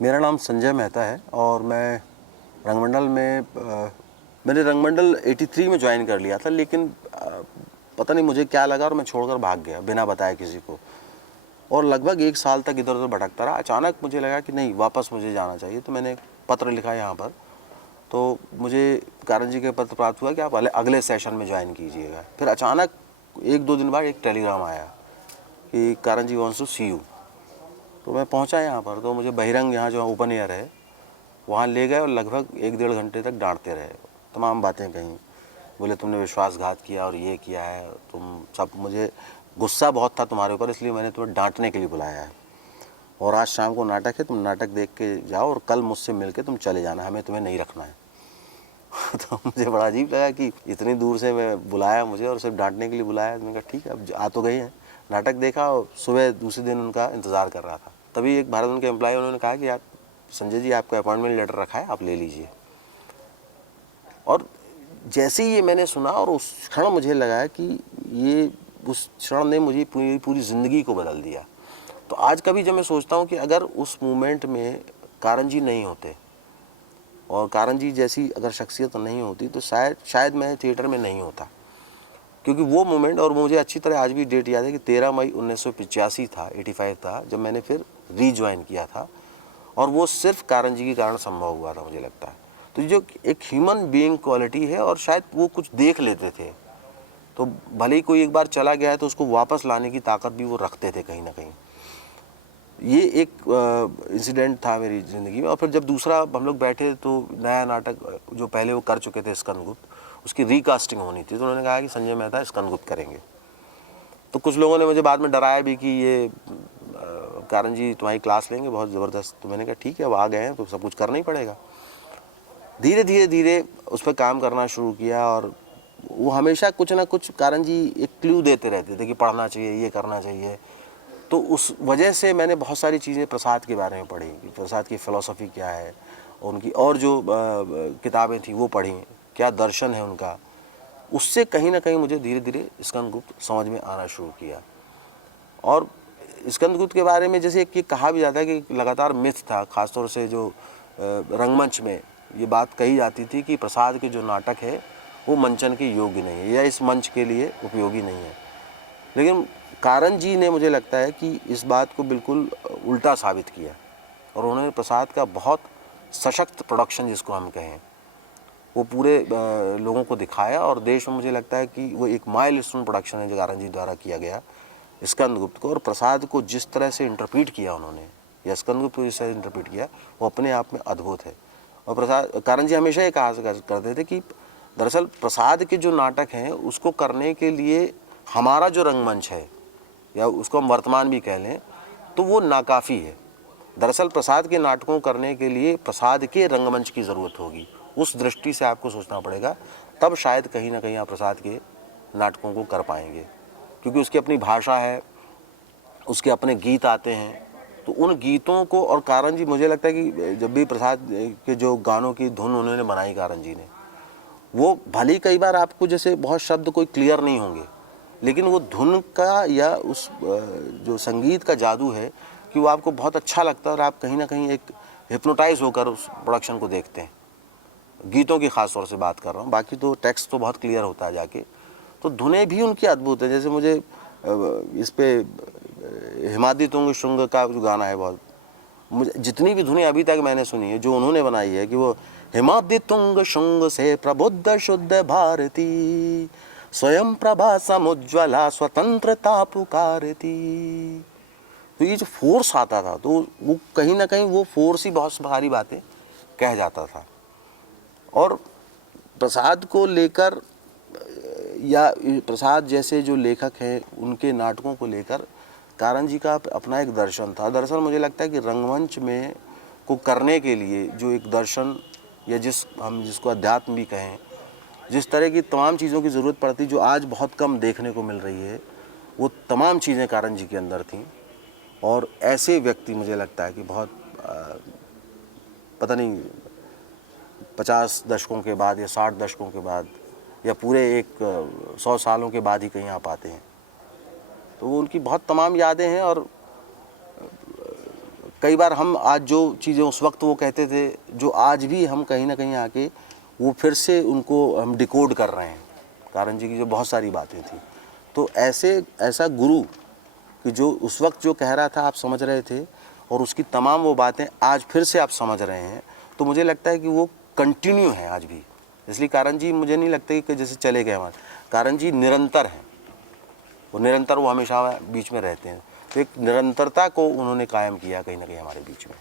मेरा नाम संजय मेहता है और मैं रंगमंडल में मैंने रंगमंडल 83 में ज्वाइन कर लिया था, लेकिन पता नहीं मुझे क्या लगा और मैं छोड़कर भाग गया बिना बताए किसी को। और लगभग 1 साल तक इधर उधर भटकता रहा। अचानक मुझे लगा कि नहीं, वापस मुझे जाना चाहिए, तो मैंने पत्र लिखा यहाँ पर। तो मुझे कारण जी के पत्र प्राप्त हुआ कि आप अगले सेशन में ज्वाइन कीजिएगा। फिर अचानक 1-2 दिन बाद एक टेलीग्राम आया कि कारण जी वांट्स टू सी यू। तो मैं पहुंचा यहाँ पर, तो मुझे बहिरंग, यहाँ जो ओपन एयर है, वहाँ ले गए और लगभग 1-1.5 घंटे तक डांटते रहे। तमाम बातें कहीं, बोले तुमने विश्वासघात किया और ये किया है, तुम सब, मुझे गुस्सा बहुत था तुम्हारे ऊपर, इसलिए मैंने तुम्हें डांटने के लिए बुलाया है। और आज शाम को नाटक है, तुम नाटक देख के जाओ और कल मुझसे मिल के तुम चले जाना, हमें तुम्हें नहीं रखना है। तो मुझे बड़ा अजीब लगा कि इतनी दूर से मैं बुलाया मुझे और सिर्फ डांटने के लिए बुलाया। मैंने कहा ठीक है, अब आ तो गए हैं। नाटक देखा और सुबह दूसरे दिन उनका इंतज़ार कर रहा था। तभी एक भारत के एम्प्लॉय, उन्होंने कहा कि आप संजय जी, आपका अपॉइंटमेंट लेटर रखा है, आप ले लीजिए। और जैसे ही ये मैंने सुना, और उस क्षण मुझे लगा कि ये, उस क्षण ने मुझे पूरी ज़िंदगी को बदल दिया। तो आज कभी जब मैं सोचता हूँ कि अगर उस मोमेंट में कारण जी नहीं होते और कारण जी जैसी अगर शख्सियत नहीं होती, तो शायद मैं थिएटर में नहीं होता। क्योंकि वो मोमेंट, और मुझे अच्छी तरह आज भी डेट याद है कि 13 मई 1985 था, 85 था, जब मैंने फिर रीज्वाइन किया था। और वो सिर्फ कारण जी के कारण संभव हुआ था, मुझे लगता है। तो जो एक ह्यूमन बीइंग क्वालिटी है, और शायद वो कुछ देख लेते थे, तो भले ही कोई एक बार चला गया है तो उसको वापस लाने की ताकत भी वो रखते थे कहीं ना कहीं। ये एक इंसिडेंट था मेरी ज़िंदगी में। और फिर जब दूसरा हम लोग बैठे, तो नया नाटक जो पहले वो कर चुके थे, स्कंदगुप्त, उसकी रिकास्टिंग होनी थी। तो उन्होंने कहा कि संजय मेहता स्कंदगुप्त करेंगे। तो कुछ लोगों ने मुझे बाद में डराया भी कि ये कारण जी तुम्हारी क्लास लेंगे बहुत ज़बरदस्त। तो मैंने कहा ठीक है, अब आ गए हैं तो सब कुछ करना ही पड़ेगा। धीरे धीरे धीरे उस पर काम करना शुरू किया। और वो हमेशा कुछ ना कुछ कारण जी एक क्लू देते रहते थे कि पढ़ना चाहिए, ये करना चाहिए। तो उस वजह से मैंने बहुत सारी चीज़ें प्रसाद के बारे में पढ़ी कि प्रसाद की फ़िलॉसफ़ी क्या है, उनकी और जो किताबें थी वो पढ़ी, क्या दर्शन है उनका। उससे कहीं ना कहीं मुझे धीरे धीरे स्कंदगुप्त समझ में आना शुरू किया। और स्कंदगुप्त के बारे में जैसे कि कहा भी जाता है कि लगातार मिथ था, ख़ासतौर से जो रंगमंच में ये बात कही जाती थी कि प्रसाद के जो नाटक है वो मंचन के योग्य नहीं है या इस मंच के लिए उपयोगी नहीं है। लेकिन कारण जी ने, मुझे लगता है कि इस बात को बिल्कुल उल्टा साबित किया, और उन्होंने प्रसाद का बहुत सशक्त प्रोडक्शन, जिसको हम कहें, वो पूरे लोगों को दिखाया। और देश में मुझे लगता है कि वो एक माइलस्टोन प्रोडक्शन है जो कारण जी द्वारा किया गया स्कंदगुप्त को। और प्रसाद को जिस तरह से इंटरप्रीट किया उन्होंने, या स्कंदगुप्त को जिस तरह से इंटरप्रीट किया, वो अपने आप में अद्भुत है। और प्रसाद, कारण जी हमेशा ये कहा करते थे कि दरअसल प्रसाद के जो नाटक हैं उसको करने के लिए हमारा जो रंगमंच है, या उसको हम वर्तमान भी कह लें, तो वो नाकाफ़ी है। दरअसल प्रसाद के नाटकों करने के लिए प्रसाद के रंगमंच की ज़रूरत होगी। उस दृष्टि से आपको सोचना पड़ेगा, तब शायद कहीं ना कहीं आप प्रसाद के नाटकों को कर पाएंगे। क्योंकि उसकी अपनी भाषा है, उसके अपने गीत आते हैं। तो उन गीतों को, और कारण जी, मुझे लगता है कि जब भी प्रसाद के जो गानों की धुन उन्होंने बनाई कारण जी ने, वो भले ही कई बार आपको जैसे बहुत शब्द कोई क्लियर नहीं होंगे, लेकिन वो धुन का या उस जो संगीत का जादू है कि वो आपको बहुत अच्छा लगता है और आप कहीं ना कहीं एक हिप्नोटाइज होकर उस प्रोडक्शन को देखते हैं। गीतों की ख़ास तौर से बात कर रहा हूँ, बाकी तो टेक्स्ट तो बहुत क्लियर होता है जाके। तो धुनें भी उनकी अद्भुत है। जैसे मुझे इस पे हिमाद्री तुंग शुंग का जो गाना है, बहुत, मुझे जितनी भी धुनें अभी तक मैंने सुनी है जो उन्होंने बनाई है, कि वो हिमाद्री तुंग शुंग से प्रबुद्ध शुद्ध भारती, स्वयं प्रभा समुज्ज्वला स्वतंत्रता पुकारती। तो ये जो फोर्स आता था, तो वो कहीं ना कहीं वो फोर्स ही बहुत सारी बातें कह जाता था। और प्रसाद को लेकर, या प्रसाद जैसे जो लेखक हैं उनके नाटकों को लेकर कारण जी का अपना एक दर्शन था। दरअसल मुझे लगता है कि रंगमंच में को करने के लिए जो एक दर्शन, या हम जिसको अध्यात्म भी कहें, जिस तरह की तमाम चीज़ों की ज़रूरत पड़ती जो आज बहुत कम देखने को मिल रही है, वो तमाम चीज़ें कारण जी के अंदर थीं। और ऐसे व्यक्ति, मुझे लगता है कि बहुत पता नहीं 50 दशकों के बाद या 60 दशकों के बाद या पूरे एक 100 सालों के बाद ही कहीं आ पाते हैं। तो वो उनकी बहुत तमाम यादें हैं। और कई बार हम आज जो चीज़ें उस वक्त वो कहते थे, जो आज भी हम कहीं ना कहीं आके वो फिर से उनको हम डिकोड कर रहे हैं। कारण जी की जो बहुत सारी बातें थी, तो ऐसा गुरु कि जो उस वक्त जो कह रहा था आप समझ रहे थे, और उसकी तमाम वो बातें आज फिर से आप समझ रहे हैं, तो मुझे लगता है कि वो कंटिन्यू है आज भी। इसलिए कारण जी मुझे नहीं लगता कि जैसे चले गए हमारे, कारण जी निरंतर हैं, वो निरंतर, वो हमेशा बीच में रहते हैं। तो एक निरंतरता को उन्होंने कायम किया कहीं ना कहीं हमारे बीच में।